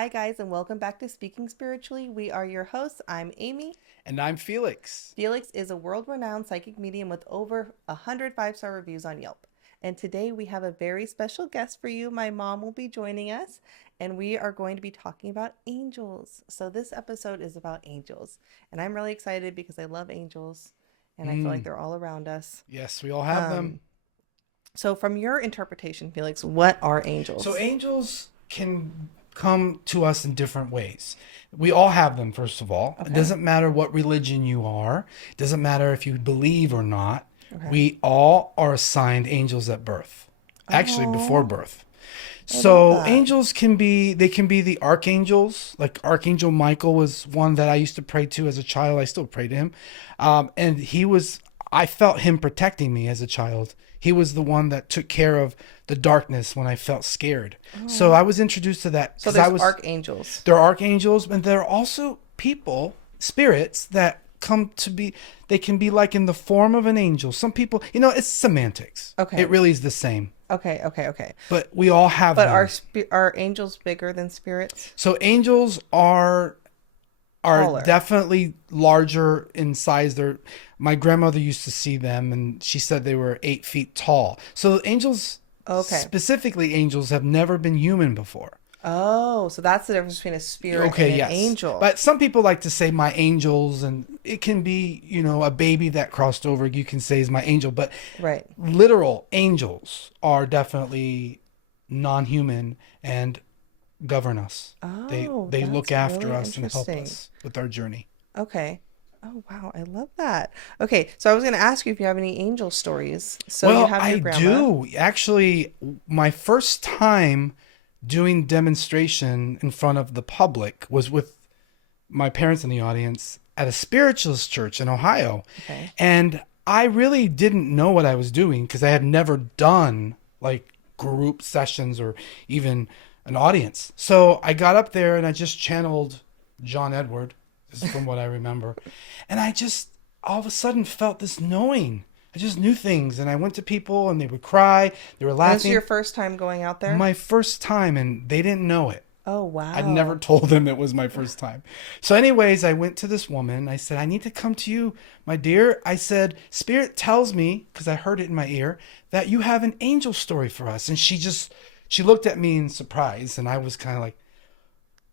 Hi, guys, and welcome back to Speaking Spiritually. We are your hosts. I'm Amy. And I'm Felix. Felix is a world renowned psychic medium with over 100 5-star reviews on Yelp. And today we have a very special guest for you. My mom will be joining us, and we are going to be talking about angels. So, this episode is about angels, and I'm really excited because I love angels and I feel like they're all around us. Yes, we all have them. So, from your interpretation, Felix, what are angels? So angels can come to us in different ways. We all have them, first of all. Okay. It doesn't matter what religion you are. It doesn't matter if you believe or not. Okay. We all are assigned angels at birth. Actually, before birth. I love So that. angels can be the archangels. Like Archangel Michael was one that I used to pray to as a child. I still pray to him. And I felt him protecting me as a child. He was the one that took care of the darkness when I felt scared. So I was introduced to that. So, 'cause there's archangels. There are archangels, and there are also people, spirits that come to be, they can be like in the form of an angel. Some people, it's semantics. Okay. It really is the same. Okay. But we all have But them. are angels bigger than spirits? So angels are Taller. definitely larger in size. My grandmother used to see them, and she said they were 8 feet tall. So angels, Okay. specifically angels, have never been human before. Oh, so that's the difference between a spirit Okay, and an yes. angel. But some people like to say my angels, and it can be, a baby that crossed over, you can say is my angel. But right. literal angels are definitely non-human and govern us. Oh, they look that's after really us and help interesting. us with our journey. Okay. Oh, wow. I love that. Okay. So I was going to ask you if you have any angel stories. So Well, you have your I grandma. do. Actually, my first time doing demonstration in front of the public was with my parents in the audience at a spiritualist church in Ohio. Okay. And I really didn't know what I was doing because I had never done like group sessions or even an audience. So I got up there and I just channeled John Edward. This is from what I remember. And I just all of a sudden felt this knowing. I just knew things, and I went to people and they would cry. They were And laughing. this is your first time going out there? My first time, and they didn't know it. Oh, wow. I'd never told them it was my first time. So anyways, I went to this woman. I said, I need to come to you, my dear. I said, Spirit tells me, because I heard it in my ear, that you have an angel story for us. And she looked at me in surprise, and I was kind of like,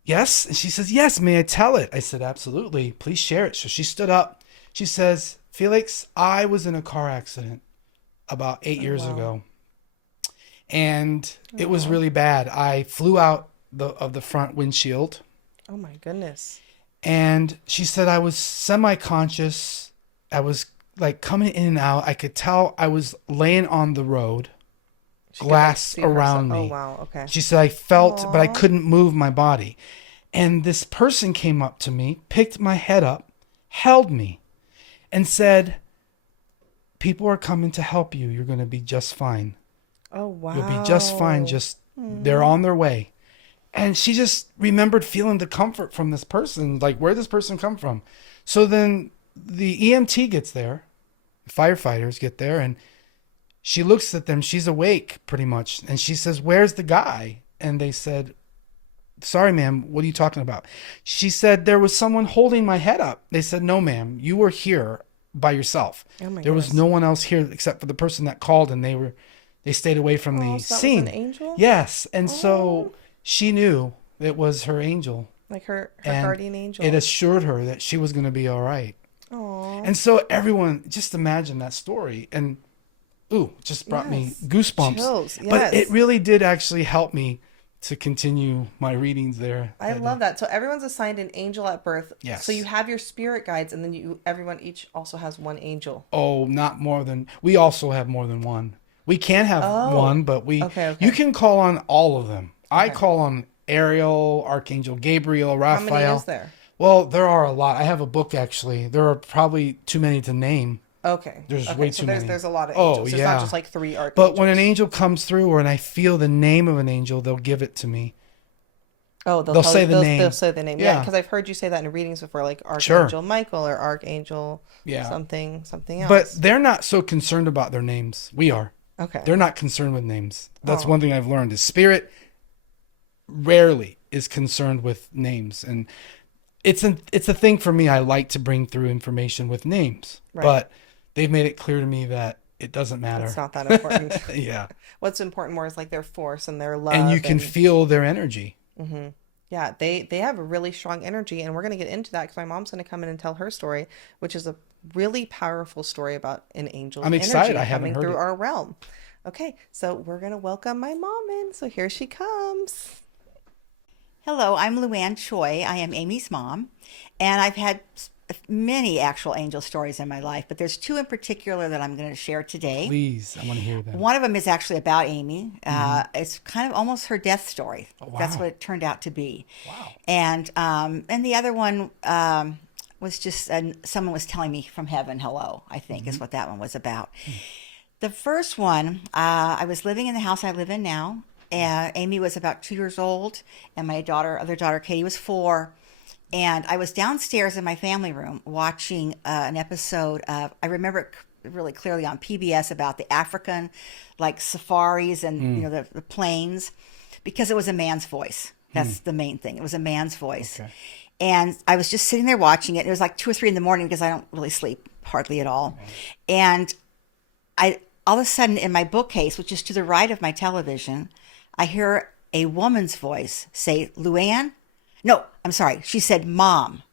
yes. And she says, yes, may I tell it? I said, absolutely. Please share it. So she stood up. She says, Felix, I was in a car accident about 8 years ago. And it was really bad. I flew out of the front windshield. Oh, my goodness. And she said I was semi-conscious. I was like coming in and out. I could tell I was laying on the road. She could, Glass see herself. around me. Oh, wow. Okay. She said I felt, but I Aw. couldn't move my body. And this person came up to me, picked my head up, held me, and said, people are coming to help you. You're going to be just fine. Oh, wow. You'll be just fine. Just they're on their way. And she just remembered feeling the comfort from this person, like where this person come from. So then the EMT gets there, firefighters get there, and she looks at them. She's awake pretty much. And she says, where's the guy? And they said, sorry, ma'am, what are you talking about? She said, there was someone holding my head up. They said, no, ma'am, you were here by yourself. Oh, my There was goodness. no one else here except for the person that called, and they stayed away from the So that was scene. an angel? Yes. And so she knew it was her angel. Like her And guardian angel. it assured her that she was going to be all right. Aw. And so everyone, just imagine that story. And ooh, it just brought me Yes. goosebumps. Chills. But it Yes. really did actually help me to continue my readings there. I love that. So everyone's assigned an angel at birth. Yes. So you have your spirit guides, and then everyone each also has one angel. Oh, not more than, we also have more than one. We can have one, but Okay. you can call on all of them. I Okay. call on Ariel, Archangel Gabriel, How Raphael. many is there? Well, there are a lot. I have a book actually. There are probably too many to name. Okay. There's okay. way so too many. There's a lot of Oh, angels. There's yeah. not just like 3 archangels. But when an angel comes through, or and I feel the name of an angel, they'll give it to me. Oh, they'll say the name. They'll say the name. Yeah, Yeah. because I've heard you say that in readings before, like Sure. Archangel Michael or Archangel Yeah. something else. But they're not so concerned about their names. We are. okay. They're not concerned with names. That's Oh. one thing I've learned is spirit rarely is concerned with names, and it's a thing for me. I like to bring through information with names, Right. but they've made it clear to me that it doesn't matter. It's not that important. Yeah. What's important more is like their force and their love. And you can feel their energy. Yeah, they have a really strong energy, and we're going to get into that because my mom's going to come in and tell her story, which is a really powerful story about an angel's I'm excited. energy I haven't coming heard through it. our realm. Okay, so we're going to welcome my mom in. So here she comes. Hello, I'm Luann Choi. I am Amy's mom, and I've had many actual angel stories in my life, but there's two in particular that I'm going to share today. Please, I want to hear them. One of them is actually about Amy. It's kind of almost her death story. Oh, wow. That's what it turned out to be. Wow. And the other one was just someone was telling me from heaven, hello, I think is what that one was about. The first one, I was living in the house I live in now. Amy was about 2 years old, and my other daughter, Katie, was 4. And I was downstairs in my family room watching an episode of, I remember it really clearly on PBS, about the African like safaris and the plains, because it was a man's voice. That's the main thing. It was a man's voice. Okay. And I was just sitting there watching it. It was like 2 or 3 in the morning because I don't really sleep hardly at all. And I all of a sudden in my bookcase, which is to the right of my television, I hear a woman's voice say, Luann? No, I'm sorry. She said, Mom.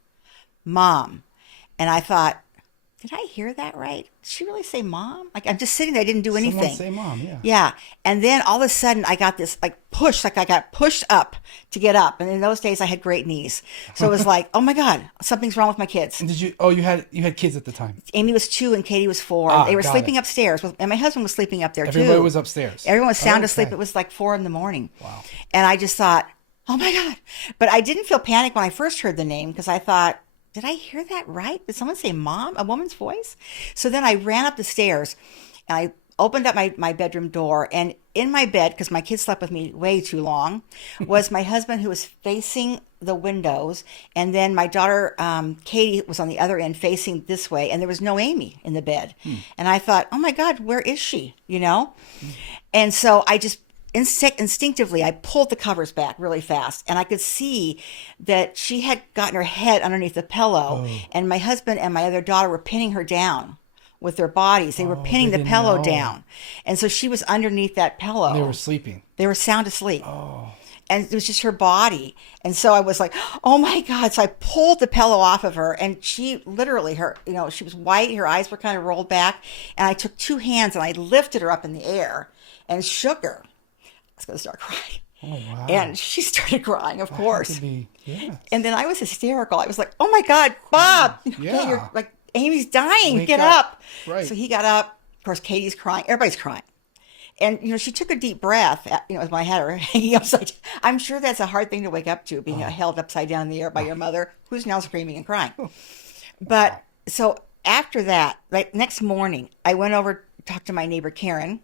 Mom. And I thought, did I hear that right? Did she really say mom? Like, I'm just sitting there. I didn't do anything. Someone say mom, yeah. Yeah. And then all of a sudden I got this like push, like I got pushed up to get up. And in those days I had great knees. So it was like, oh my God, something's wrong with my kids. And you had kids at the time? Amy was 2 and Katie was 4. They were got sleeping it. upstairs. And my husband was sleeping up there too. Everybody was upstairs. Everyone was sound Okay. asleep. It was like 4 in the morning. Wow. And I just thought, oh my God. But I didn't feel panic when I first heard the name because I thought, did I hear that right? Did someone say mom, a woman's voice? So then I ran up the stairs and I opened up my bedroom door, and in my bed, because my kids slept with me way too long, was my husband, who was facing the windows. And then my daughter, Katie, was on the other end facing this way, and there was no Amy in the bed. And I thought, oh my God, where is she? And so I just instinctively, I pulled the covers back really fast, and I could see that she had gotten her head underneath the pillow, and my husband and my other daughter were pinning her down with their bodies. They were pinning they the didn't pillow know. down. And so she was underneath that pillow. They were sleeping. They were sound asleep. Oh. And it was just her body. And so I was like, oh my God. So I pulled the pillow off of her, and she literally, she was white. Her eyes were kind of rolled back. And I took 2 hands and I lifted her up in the air and shook her. I was going to start crying. Oh, wow. And she started crying, of course. Yes. And then I was hysterical. I was like, oh my God, Bob, Yeah. you're like, Amy's dying. Wake Get up. up. Right. So he got up. Of course, Katie's crying. Everybody's crying. And, she took a deep breath, as my head her hanging upside. I'm sure that's a hard thing to wake up to, being held upside down in the air by your mother, who's now screaming and crying. But so after that, like next morning, I went over to talk to my neighbor, Karen.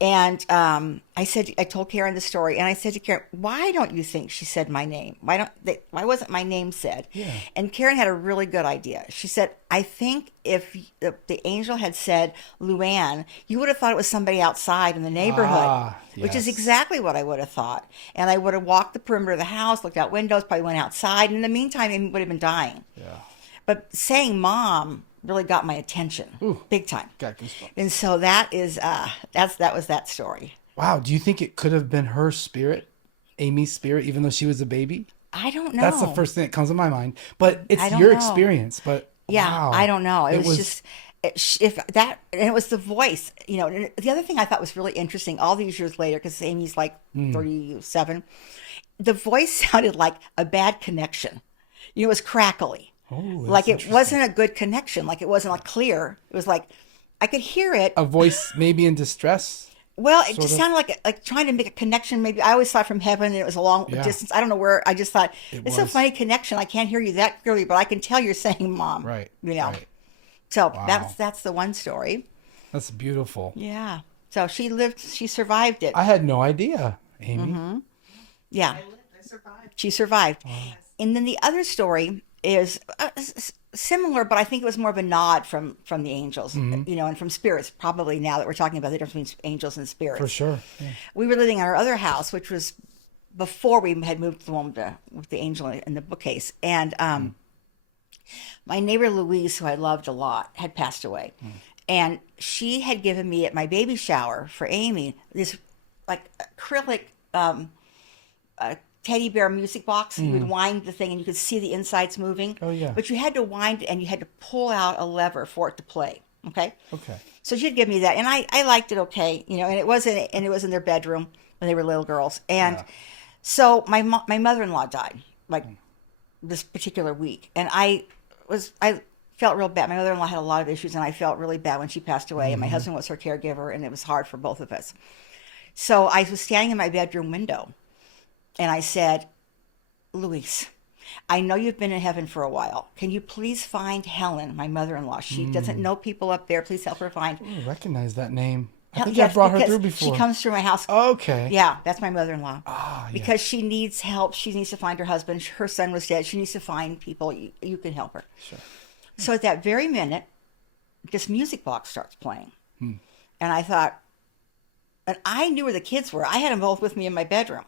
And I told Karen the story, and I said to Karen, why don't you think she said my name? Why wasn't my name said? Yeah. And Karen had a really good idea. She said, I think if the angel had said Luann, you would have thought it was somebody outside in the neighborhood, which is yes. exactly what I would have thought. And I would have walked the perimeter of the house, looked out windows, probably went outside. And in the meantime, Amy would have been dying. Yeah. But saying mom really got my attention, big time. Got goosebumps. And so that is that was that story. Wow. Do you think it could have been her spirit, Amy's spirit, even though she was a baby? I don't know. That's the first thing that comes to my mind. But it's I don't your know. experience. But Yeah, wow. I don't know. It was was just if that, and it was the voice. And the other thing I thought was really interesting all these years later, because Amy's like 37, the voice sounded like a bad connection. It was crackly. Oh, that's Like it interesting. wasn't a good connection. Like it wasn't like clear. It was like I could hear it. A voice maybe in distress. Well, it just of. sounded like trying to make a connection. Maybe I always thought from heaven, and it was a long Yeah. distance. I don't know where. I just thought it's a was. funny connection. I can't hear you that clearly, but I can tell you're saying "mom." Right. Right. So Wow. that's the one story. That's beautiful. Yeah. So she lived. She survived it. I had no idea, Amy. Yeah. I survived. She survived. And then the other story is similar, but I think it was more of a nod from the angels, and from spirits. Probably now that we're talking about the difference between angels and spirits. For sure. Yeah. We were living in our other house, which was before we had moved to the one with the angel in the bookcase. And my neighbor Louise, who I loved a lot, had passed away. And she had given me at my baby shower for Amy this like acrylic teddy bear music box. You would wind the thing and you could see the insides moving. Oh, yeah. But you had to wind it and you had to pull out a lever for it to play. Okay. Okay. So she'd give me that, and I liked it. Okay, and it was in their bedroom when they were little girls. And so my mother-in-law died like this particular week, and I felt real bad. My mother-in-law had a lot of issues, and I felt really bad when she passed away. And my husband was her caregiver, and it was hard for both of us. So I was standing in my bedroom window, and I said, Louise, I know you've been in heaven for a while. Can you please find Helen, my mother-in-law? She doesn't know people up there. Please help her find. I recognize that name. I think Yes, I brought her because through before. She comes through my house. Okay. Yeah, that's my mother-in-law. Ah, Because she needs help. She needs to find her husband. Her son was dead. She needs to find people. You can help her. Sure. So at that very minute, this music box starts playing. And I thought, and I knew where the kids were. I had them both with me in my bedroom.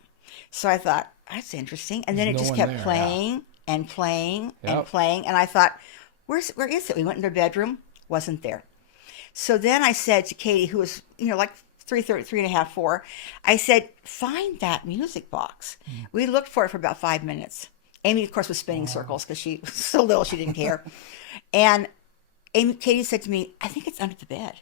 So I thought, that's interesting. And then it There's just no one kept there, playing and playing and Yep. playing. And I thought, where is it? We went in their bedroom. Wasn't there. So then I said to Katie, who was, like 3.5, 4, I said, find that music box. We looked for it for about 5 minutes. Amy, of course, was spinning circles because she was so little she didn't care. And Katie said to me, I think it's under the bed.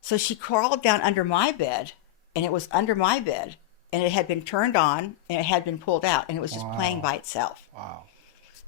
So she crawled down under my bed, and it was under my bed, and it had been turned on, and it had been pulled out, and it was just playing by itself. Wow.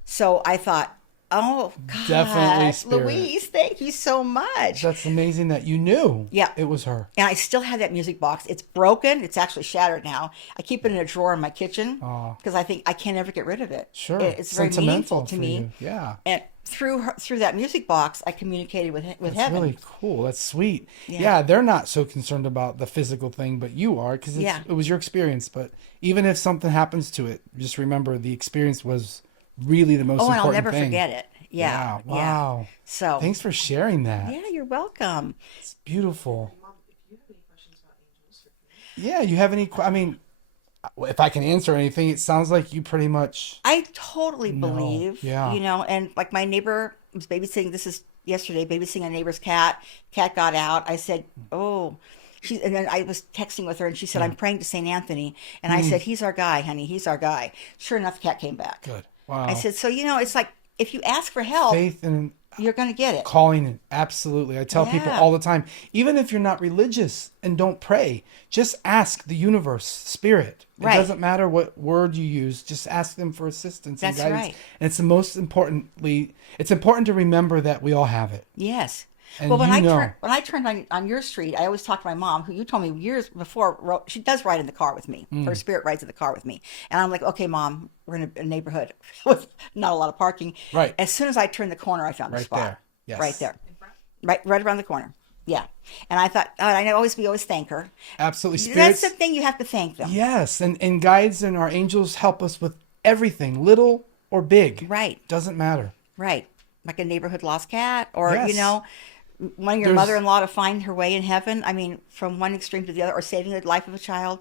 So I thought, oh, God, Definitely spirit. Louise, thank you so much. That's amazing that you knew. Yeah. It was her. And I still have that music box. It's broken. It's actually shattered now. I keep it in a drawer in my kitchen because I think I can't ever get rid of it. Sure. It's very meaningful to for me. you. Yeah. And through that music box, I communicated with That's heaven. really cool. That's sweet. Yeah. Yeah, they're not so concerned about the physical thing, but you are because it was your experience. But even if something happens to it, just remember the experience was really the most Oh, and important I'll never thing. forget it. Yeah. Yeah. Wow. Yeah. So Thanks for sharing that. yeah, you're welcome. It's beautiful. Yeah, you have any? I mean, if I can answer anything, it sounds like you pretty much. I totally believe, yeah. And like my neighbor was babysitting, this is yesterday, babysitting a neighbor's cat. Cat got out. I said, oh, and then I was texting with her and she said, I'm praying to St. Anthony. And I said, he's our guy, honey. He's our guy. Sure enough, the cat came back. Good. Wow. I said, so, it's like if you ask for help, Faith and you're going to get it. calling it. Absolutely. I tell people Yeah. all the time, even if you're not religious and don't pray, just ask the universe, spirit. It Right. doesn't matter what word you use, just ask them for assistance That's and guidance. right. And it's it's important to remember that we all have it. Yes. And Well, when you I know. when I turned on your street, I always talk to my mom, who you told me years before. She does ride in the car with me. Her spirit rides in the car with me, and I'm like, okay, Mom, we're in a neighborhood with not a lot of parking. Right. As soon as I turned the corner, I found the Right spot. there. Yes. Right there. Right around the corner. Yeah. And I thought, we always thank her. Absolutely. That's Spirits. the thing, you have to thank them. Yes. And guides and our angels help us with everything, little or big. Right. Doesn't matter. Right. Like a neighborhood lost cat, or Yes. wanting your There's- mother-in-law to find her way in heaven. I mean, from one extreme to the other, or saving the life of a child.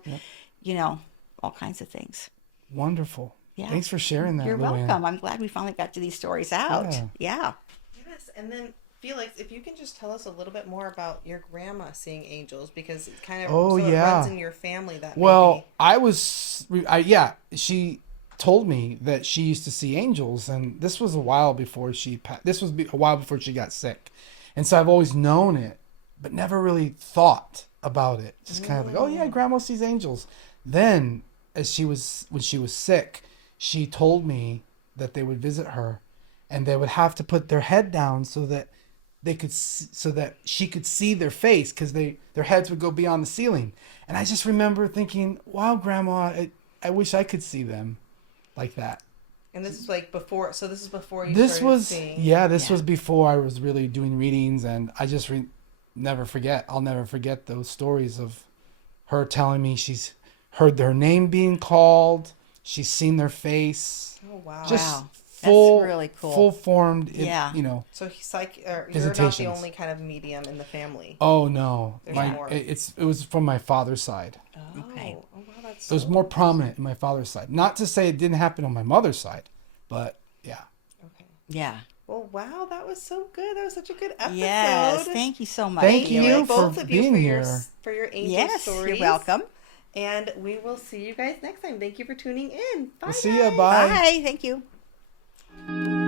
All kinds of things. Wonderful. Yeah. Thanks for sharing that, You're Luann. welcome. I'm glad we finally got to these stories out. Yeah. Yes, and then Felix, if you can just tell us a little bit more about your grandma seeing angels, because it kind of it runs in your family that Well, she told me that she used to see angels, and this was a while before a while before she got sick, and so I've always known it, but never really thought about it. Just kind of like, oh yeah, Grandma sees angels. Then, when she was sick, she told me that they would visit her, and they would have to put their head down so that so that she could see their face, because their heads would go beyond the ceiling. And I just remember thinking, wow, Grandma, I wish I could see them like that. And this is like before, so this is before you This started was seeing. was before I was really doing readings, and I just never forget. I'll never forget those stories of her telling me she's heard their name being called, she's seen their face. Oh wow. Just Wow. full, That's really cool. full formed. Yeah. So you're not the Visitations. only kind of medium in the family. Oh no, There's more. it was from my father's side. Oh, Okay. oh wow, that's It was more prominent in my father's side. Not to say it didn't happen on my mother's side, but yeah. Okay. Yeah. Well, wow, that was so good. That was such a good episode. Yes. Thank you so much. Thank you Felix. both for of you being for your here. for your angel Yes, stories. you're welcome. And we will see you guys next time. Thank you for tuning in. Bye. We'll see you. guys. Bye. Bye. Thank you.